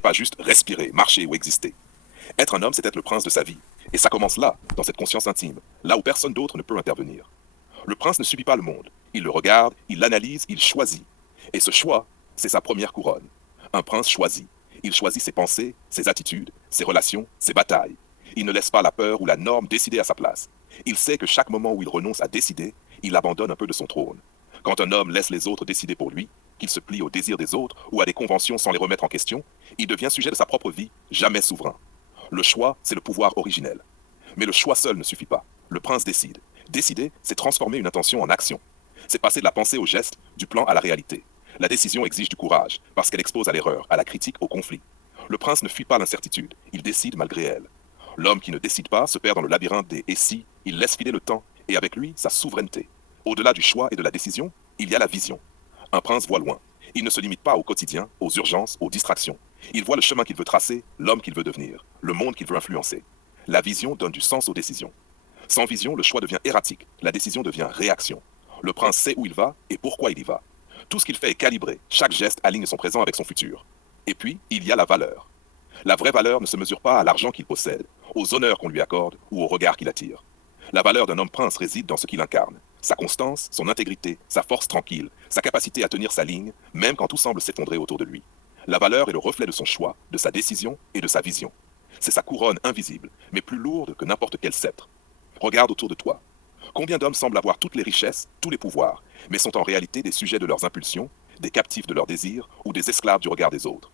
n'est pas juste respirer, marcher ou exister. Être un homme, c'est être le prince de sa vie. Et ça commence là, dans cette conscience intime, là où personne d'autre ne peut intervenir. Le prince ne subit pas le monde. Il le regarde, il l'analyse, il choisit. Et ce choix, c'est sa première couronne. Un prince choisit. Il choisit ses pensées, ses attitudes, ses relations, ses batailles. Il ne laisse pas la peur ou la norme décider à sa place. Il sait que chaque moment où il renonce à décider, il abandonne un peu de son trône. Quand un homme laisse les autres décider pour lui, qu'il se plie aux désirs des autres ou à des conventions sans les remettre en question, il devient sujet de sa propre vie, jamais souverain. Le choix, c'est le pouvoir originel. Mais le choix seul ne suffit pas. Le prince décide. Décider, c'est transformer une intention en action. C'est passer de la pensée au geste, du plan à la réalité. La décision exige du courage, parce qu'elle expose à l'erreur, à la critique, au conflit. Le prince ne fuit pas l'incertitude, il décide malgré elle. L'homme qui ne décide pas se perd dans le labyrinthe des « et si », il laisse filer le temps, et avec lui, sa souveraineté. Au-delà du choix et de la décision, il y a la vision. Un prince voit loin. Il ne se limite pas au quotidien, aux urgences, aux distractions. Il voit le chemin qu'il veut tracer, l'homme qu'il veut devenir, le monde qu'il veut influencer. La vision donne du sens aux décisions. Sans vision, le choix devient erratique, la décision devient réaction. Le prince sait où il va et pourquoi il y va. Tout ce qu'il fait est calibré, chaque geste aligne son présent avec son futur. Et puis, il y a la valeur. La vraie valeur ne se mesure pas à l'argent qu'il possède, aux honneurs qu'on lui accorde ou au regard qu'il attire. La valeur d'un homme prince réside dans ce qu'il incarne. Sa constance, son intégrité, sa force tranquille, sa capacité à tenir sa ligne, même quand tout semble s'effondrer autour de lui. La valeur est le reflet de son choix, de sa décision et de sa vision. C'est sa couronne invisible, mais plus lourde que n'importe quel sceptre. Regarde autour de toi. Combien d'hommes semblent avoir toutes les richesses, tous les pouvoirs, mais sont en réalité des sujets de leurs impulsions, des captifs de leurs désirs ou des esclaves du regard des autres.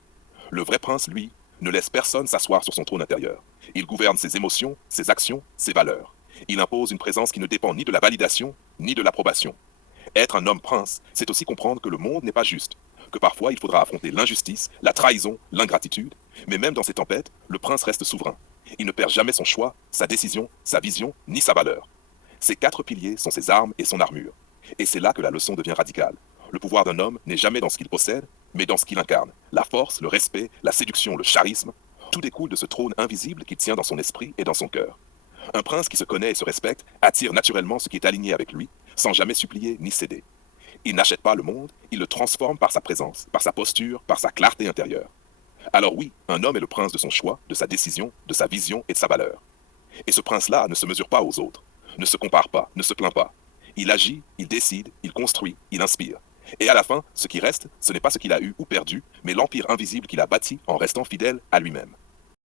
Le vrai prince, lui, ne laisse personne s'asseoir sur son trône intérieur. Il gouverne ses émotions, ses actions, ses valeurs. Il impose une présence qui ne dépend ni de la validation, ni de l'approbation. Être un homme prince, c'est aussi comprendre que le monde n'est pas juste, que parfois il faudra affronter l'injustice, la trahison, l'ingratitude, mais même dans ces tempêtes, le prince reste souverain. Il ne perd jamais son choix, sa décision, sa vision, ni sa valeur. Ces quatre piliers sont ses armes et son armure. Et c'est là que la leçon devient radicale. Le pouvoir d'un homme n'est jamais dans ce qu'il possède, mais dans ce qu'il incarne. La force, le respect, la séduction, le charisme, tout découle de ce trône invisible qu'il tient dans son esprit et dans son cœur. Un prince qui se connaît et se respecte attire naturellement ce qui est aligné avec lui, sans jamais supplier ni céder. Il n'achète pas le monde, il le transforme par sa présence, par sa posture, par sa clarté intérieure. Alors oui, un homme est le prince de son choix, de sa décision, de sa vision et de sa valeur. Et ce prince-là ne se mesure pas aux autres, ne se compare pas, ne se plaint pas. Il agit, il décide, il construit, il inspire. Et à la fin, ce qui reste, ce n'est pas ce qu'il a eu ou perdu, mais l'empire invisible qu'il a bâti en restant fidèle à lui-même.